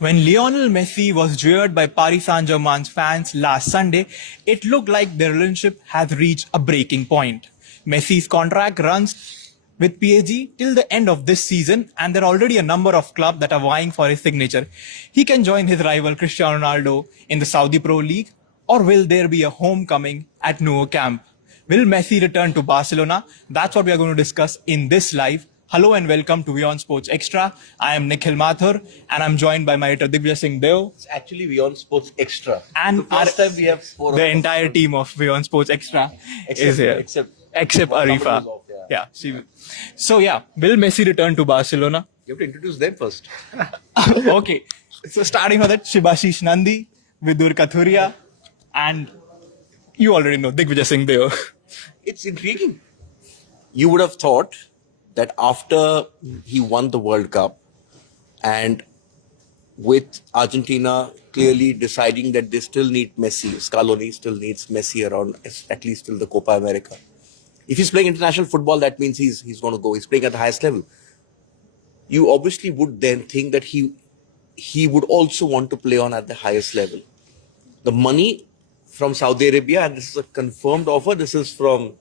When Lionel Messi was jeered by Paris Saint-Germain's fans last Sunday, it looked like their relationship has reached a breaking point. Messi's contract runs with PSG till the end of this season, and there are already a number of clubs that are vying for his signature. He can join his rival Cristiano Ronaldo in the Saudi Pro League, or will there be a homecoming at Nou Camp? Will Messi return to Barcelona? That's what we are going to discuss in this live. Hello and welcome to WION Sports Xtra. I am Nikhil Mathur and I'm joined by my editor Digvijay Singh Deo. It's actually WION Sports Xtra. And the first time we have four the entire team of WION Sports Xtra is here. Except Arifa. Off, Will Messi return to Barcelona? You have to introduce them first. Okay. So starting with that, Shibashish Nandi, Vidur Kathuria, and you already know Digvijay Singh Deo. It's intriguing. You would have thought that after he won the World Cup and with Argentina clearly deciding that they still need Messi, Scaloni still needs Messi around at least till the Copa America. If he's playing international football, that means he's going to go. He's playing at the highest level. You obviously would then think that he would also want to play on at the highest level. The money from Saudi Arabia, and this is a confirmed offer, this is from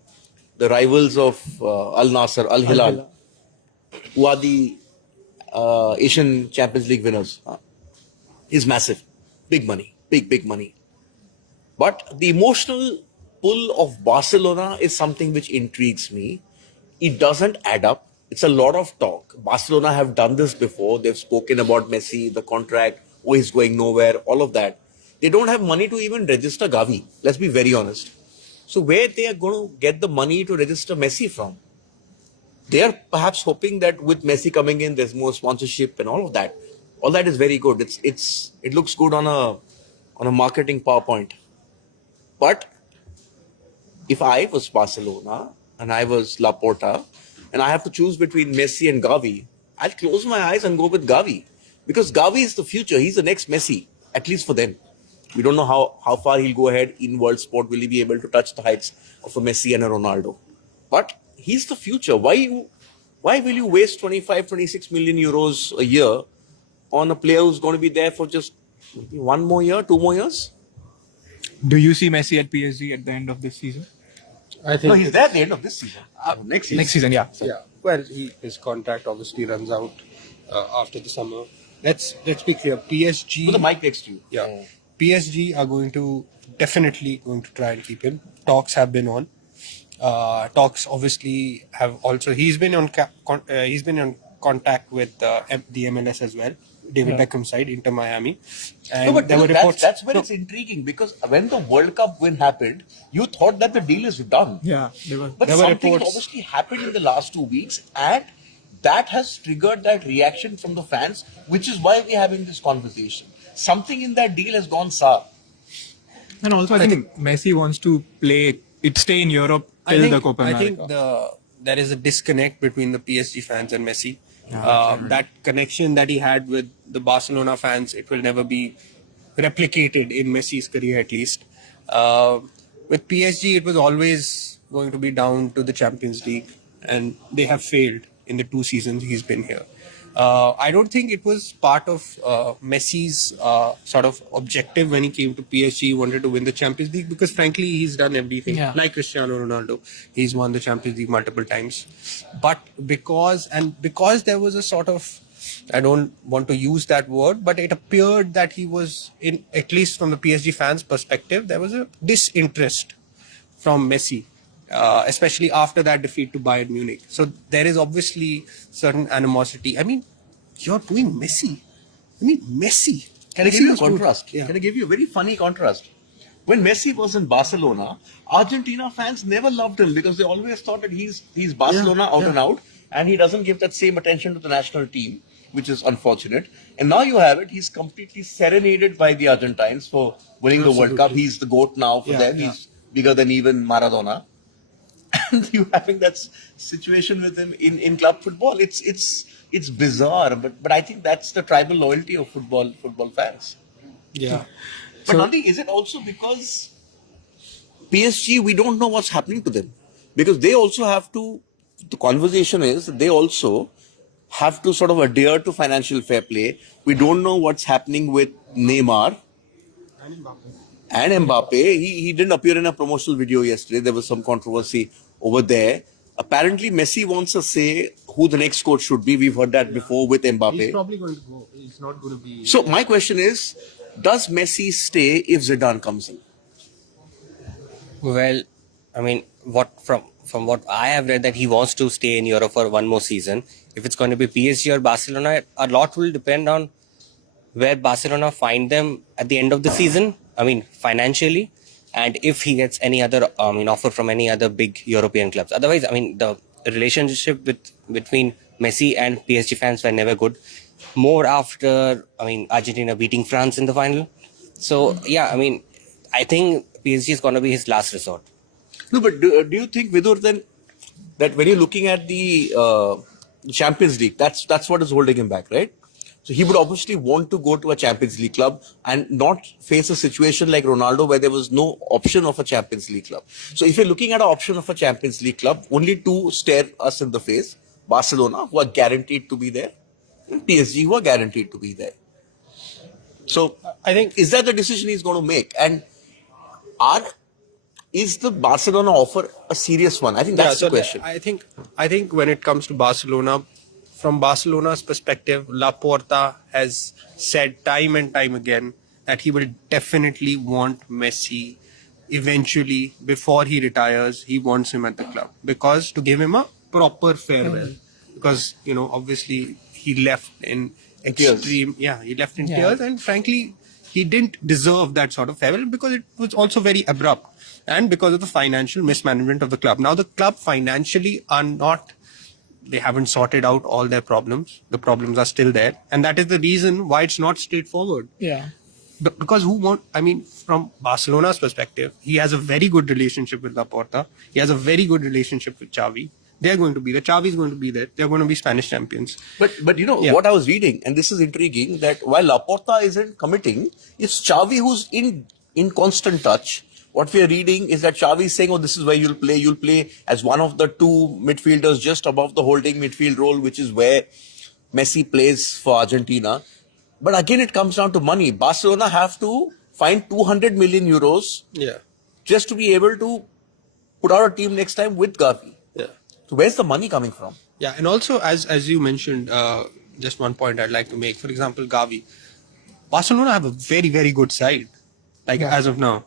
the rivals of Al Nasser, Al Hilal, who are the Asian Champions League winners, is massive. Big money, big money. But the emotional pull of Barcelona is something which intrigues me. It doesn't add up. It's a lot of talk. Barcelona have done this before. They've spoken about Messi, the contract, he's going nowhere, all of that. They don't have money to even register Xavi. Let's be very honest. So where they are going to get the money to register Messi from? They are perhaps hoping that with Messi coming in, there's more sponsorship and all of that. All that is very good. It looks good on a marketing PowerPoint. But if I was Barcelona and I was Laporta and I have to choose between Messi and Xavi, I'll close my eyes and go with Xavi. Because Xavi is the future. He's the next Messi, at least for them. We don't know how far he'll go ahead in world sport. Will he be able to touch the heights of a Messi and a Ronaldo? But he's the future. Why will you waste 25, 26 million euros a year on a player who's going to be there for just 1 more year, 2 more years? Do you see Messi at PSG at the end of this season? I think He's there at the end of this season. Next season. Yeah. Yeah. Well, his contract obviously runs out after the summer. Let's be clear. PSG. Put the mic next to you. Yeah. PSG are definitely going to try and keep him. Talks have been on. Talks obviously have also. He's been on contact with the MLS as well. David Beckham's side, Inter Miami. And but there were reports. That's where it's intriguing, because when the World Cup win happened, you thought that the deal is done. Yeah. But there were something reports. obviously happened in the last 2 weeks, and that has triggered that reaction from the fans, which is why we're having this conversation. Something in that deal has gone sour. And also, I think Messi wants to stay in Europe till the Copa America. I think there is a disconnect between the PSG fans and Messi. That connection that he had with the Barcelona fans, it will never be replicated in Messi's career, at least. With PSG, it was always going to be down to the Champions League, and they have failed in the 2 seasons he's been here. I don't think it was part of Messi's sort of objective when he came to PSG. He wanted to win the Champions League because, frankly, he's done everything. Yeah. Like Cristiano Ronaldo, he's won the Champions League multiple times. But because there was a sort of, I don't want to use that word, but it appeared that he was, in at least from the PSG fans' perspective, there was a disinterest from Messi. Especially after that defeat to Bayern Munich. So there is obviously certain animosity. I mean, you're doing Messi. Messi. Can I give you a was good. contrast? Yeah. Can I give you a very funny contrast? When Messi was in Barcelona, Argentina fans never loved him because they always thought that he's Barcelona and out, and he doesn't give that same attention to the national team, which is unfortunate. And now you have it. He's completely serenaded by the Argentines for winning the World Cup. He's the GOAT now for them. He's bigger than even Maradona. And you having that situation with him in club football, it's bizarre, but I think that's the tribal loyalty of football fans. Yeah. But Nandi, is it also because PSG, we don't know what's happening to them? Because they also have to, the conversation is, they also have to sort of adhere to financial fair play. We don't know what's happening with Neymar and Mbappe. He didn't appear in a promotional video yesterday. There was some controversy over there. Apparently, Messi wants to say who the next coach should be. We've heard that before with Mbappe. He's probably going to go. He's not going to be. So my question is, does Messi stay if Zidane comes in? Well, I mean, from what I have read, that he wants to stay in Europe for one more season. If it's going to be PSG or Barcelona, a lot will depend on where Barcelona find them at the end of the season. I mean, financially, and if he gets any other, offer from any other big European clubs. Otherwise, I mean, the relationship between Messi and PSG fans were never good. More after, Argentina beating France in the final. So yeah, I think PSG is going to be his last resort. No, but do you think, Vidur, then that when you're looking at the Champions League, that's what is holding him back, right? So he would obviously want to go to a Champions League club and not face a situation like Ronaldo where there was no option of a Champions League club. So if you're looking at an option of a Champions League club, only two stare us in the face: Barcelona, who are guaranteed to be there, and PSG, who are guaranteed to be there. So I think is that the decision he's going to make? And is the Barcelona offer a serious one? I think that's the question. I think when it comes to Barcelona, from Barcelona's perspective, Laporta has said time and time again that he will definitely want Messi eventually. Before he retires, he wants him at the club, because to give him a proper farewell, because obviously he left in extreme he left in tears, and frankly he didn't deserve that sort of farewell, because it was also very abrupt, and because of the financial mismanagement of the club. Now the club financially they haven't sorted out all their problems. The problems are still there. And that is the reason why it's not straightforward. Yeah. Because from Barcelona's perspective, he has a very good relationship with Laporta. He has a very good relationship with Xavi. They're going to be there. Xavi is going to be there. They're going to be Spanish champions. But what I was reading, and this is intriguing, that while Laporta isn't committing, it's Xavi who's in constant touch. What we are reading is that Xavi is saying, this is where you'll play. You'll play as one of the two midfielders just above the holding midfield role, which is where Messi plays for Argentina. But again, it comes down to money. Barcelona have to find 200 million euros just to be able to put out a team next time with Gavi. Yeah. So where's the money coming from? Yeah, and also, as you mentioned, just one point I'd like to make. For example, Gavi. Barcelona have a very, very good side, as of now.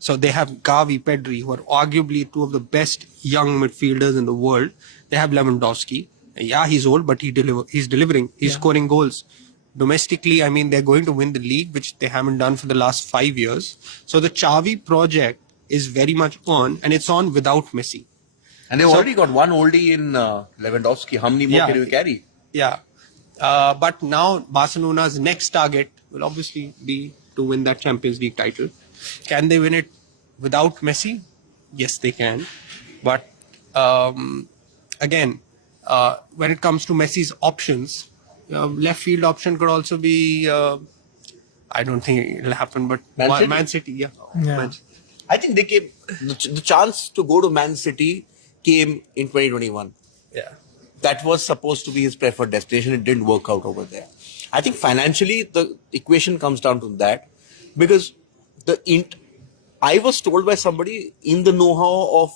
So they have Gavi, Pedri, who are arguably two of the best young midfielders in the world. They have Lewandowski. Yeah, he's old, but he's delivering. He's scoring goals. Domestically, they're going to win the league, which they haven't done for the last 5 years. So the Xavi project is very much on, and it's on without Messi. And they've already got one oldie in Lewandowski. How many more can you carry? Yeah. But now Barcelona's next target will obviously be to win that Champions League title. Can they win it without Messi? Yes, they can. But again, when it comes to Messi's options, left field option could also be, I don't think it'll happen, but Man City, Man City. I think they came, the chance to go to Man City came in 2021. Yeah. That was supposed to be his preferred destination. It didn't work out over there. I think financially, the equation comes down to that, because I was told by somebody in the know-how of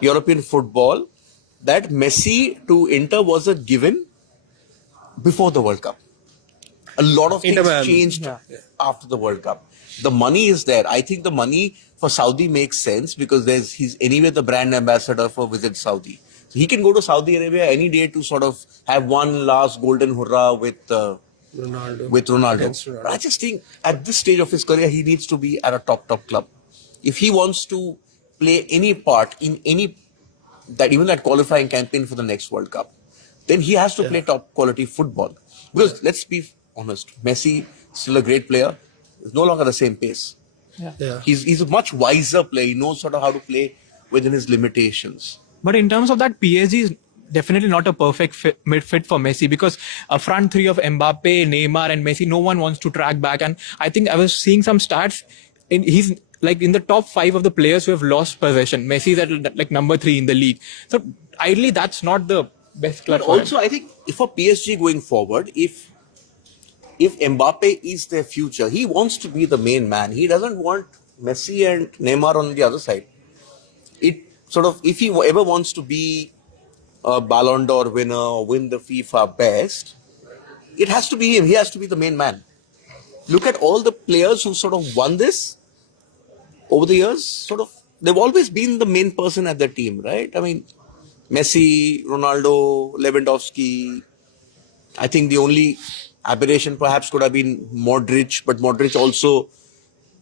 European football that Messi to Inter was a given before the World Cup. A lot of things changed after the World Cup. The money is there. I think the money for Saudi makes sense, because he's anyway the brand ambassador for Visit Saudi. So he can go to Saudi Arabia any day to sort of have one last golden hurrah with Ronaldo. But I just think at this stage of his career, he needs to be at a top club. If he wants to play any part in even that qualifying campaign for the next World Cup, then he has to play top quality football. Because let's be honest, Messi, still a great player, is no longer the same pace. Yeah. He's a much wiser player. He knows sort of how to play within his limitations. But in terms of that, PSG is definitely not a perfect fit for Messi, because a front three of Mbappe, Neymar and Messi, no one wants to track back. And I think I was seeing some stats. He's in the top 5 of the players who have lost possession. Messi is at number 3 in the league. So ideally, that's not the best club But for him. also, I think if for PSG going forward, if Mbappe is their future, he wants to be the main man. He doesn't want Messi and Neymar on the other side. It sort of, if he ever wants to be a Ballon d'Or winner or win the FIFA best, it has to be him. He has to be the main man. Look at all the players who sort of won this over the years. Sort of, they've always been the main person at the team, right? I mean, Messi, Ronaldo, Lewandowski. I think the only aberration perhaps could have been Modric, but Modric also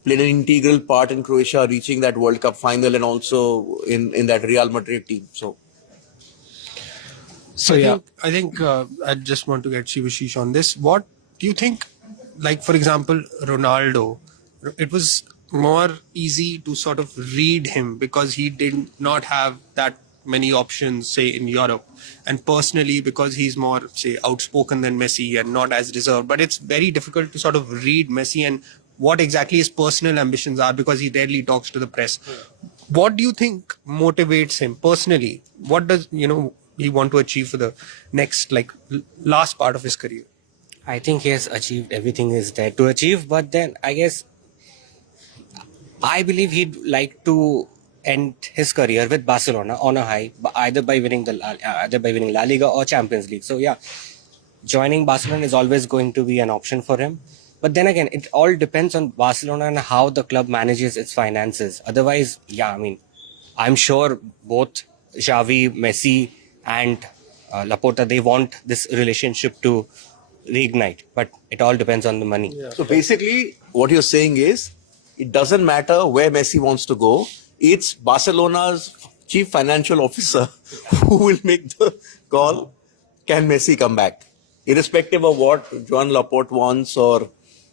played an integral part in Croatia reaching that World Cup final and also in that Real Madrid team. So I think I just want to get Shivashish on this. What do you think? Like, for example, Ronaldo, it was more easy to sort of read him because he did not have that many options, say, in Europe. And personally, because he's more, say, outspoken than Messi and not as reserved. But it's very difficult to sort of read Messi and what exactly his personal ambitions are because he rarely talks to the press. What do you think motivates him personally? What does, he want to achieve for the next, last part of his career? I think he has achieved everything is there to achieve, but then I believe he'd like to end his career with Barcelona on a high, either by winning La Liga or Champions League. So yeah, joining Barcelona is always going to be an option for him. But then again, it all depends on Barcelona and how the club manages its finances. Otherwise, I'm sure both Xavi, Messi, and Laporta, they want this relationship to reignite, but it all depends on the money. Yeah. So basically, what you're saying is, it doesn't matter where Messi wants to go. It's Barcelona's chief financial officer who will make the call. Can Messi come back? Irrespective of what Joan Laporte wants or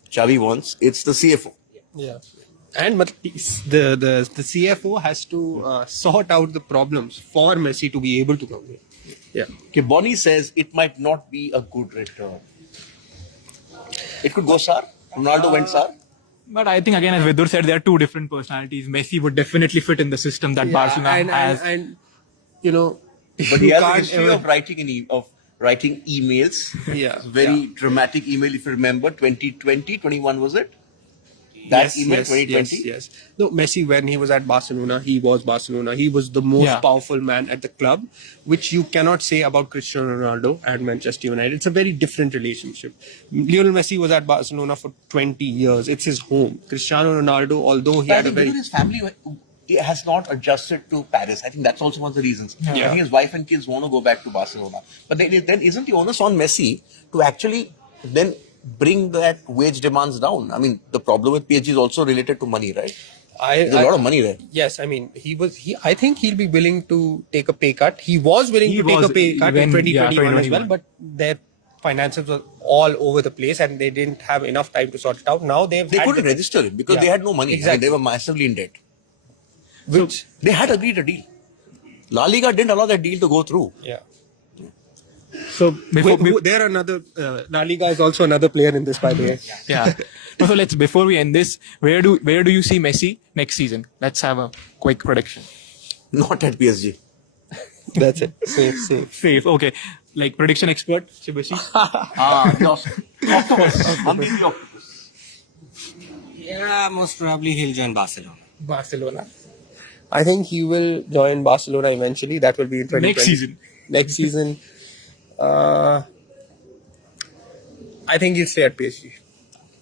Xavi wants, it's the CFO. Yeah. And the CFO has to sort out the problems for Messi to be able to come here. Yeah. Okay, Bonnie says it might not be a good return. It could go Sar. Ronaldo went Sar. But I think, again, as Vidur said, there are two different personalities. Messi would definitely fit in the system that Barcelona has. But he has a history of writing emails. Yeah. Very dramatic email, if you remember. 2020, 21 was it? That email, 2020? Yes. No, Messi, when he was at Barcelona, he was Barcelona. He was the most powerful man at the club, which you cannot say about Cristiano Ronaldo at Manchester United. It's a very different relationship. Lionel Messi was at Barcelona for 20 years. It's his home. Cristiano Ronaldo, although he had a very... His family has not adjusted to Paris. I think that's also one of the reasons. Yeah. I think his wife and kids want to go back to Barcelona. But then isn't the onus on Messi to actually then bring that wage demands down? I mean, the problem with PSG is also related to money, right? There's a lot of money there. Yes, I mean, I think he'll be willing to take a pay cut. He was willing to take a pay cut in 2021 as well, but their finances were all over the place and they didn't have enough time to sort it out. Now they couldn't register it because they had no money. Exactly. I mean, they were massively in debt. Which they had agreed a deal. La Liga didn't allow that deal to go through. Yeah. So they're another. La Liga is also another player in this, by the way. Yeah. So before we end this, where do you see Messi next season? Let's have a quick prediction. Not at PSG. That's it. Safe. Okay. Like prediction expert, Shibashi. I'm being the octopus. Yeah, most probably he'll join Barcelona. I think he will join Barcelona eventually. That will be in 2020. Next season. I think he'll stay at PSG.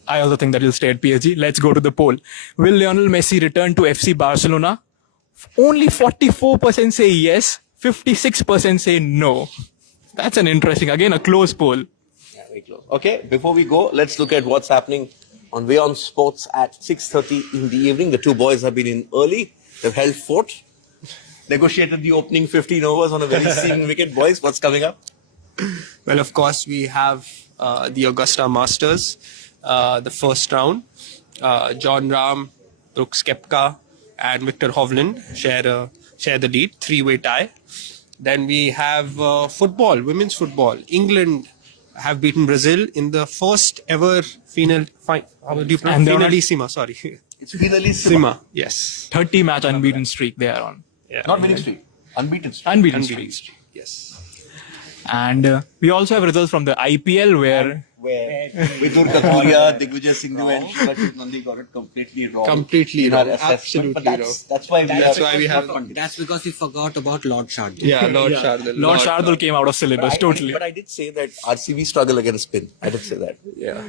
I also think that he'll stay at PSG. Let's go to the poll. Will Lionel Messi return to FC Barcelona? Only 44% say yes, 56% say no. That's an interesting, again, a close poll. Yeah, very close. Okay, before we go, let's look at what's happening on WION Sports at 6:30 in the evening. The two boys have been in early. They've held fort, negotiated the opening 15 overs on a very seeing wicket. Boys, what's coming up? Well, of course, we have the Augusta Masters, the first round. John Rahm, Brooks Koepka, and Victor Hovland share the lead, three-way tie. Then we have football, women's football. England have beaten Brazil in the first ever finalissima. Sorry, it's finalissima. Yes, 30-match unbeaten streak they are on. Yeah. Not winning streak, unbeaten streak. Unbeaten streak. Yes. And we also have results from the IPL where Where Vidur Katuria, Digvijay Singh and Shivajit Nandi got it completely wrong. Completely in our wrong. assessment. Absolutely But that's why we have funded. That's because we forgot about Lord Shardul. Yeah, Lord Shardul. Lord Shardul came out of syllabus totally. But I did say that RCB struggle against spin. I did say that. Yeah.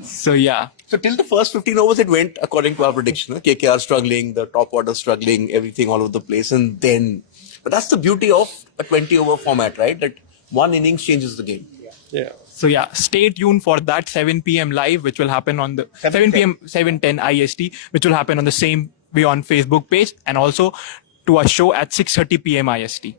So yeah, So till the first 15 overs, it went according to our prediction. KKR struggling, the top order struggling, everything all over the place. And then, but that's the beauty of a 20 over format, right? That one innings changes the game. Yeah. so yeah, stay tuned for that 7 p.m. live, which will happen on the 7 p.m. 7:10 IST, which will happen on the same WION Facebook page, and also to a show at 6:30 p.m. IST.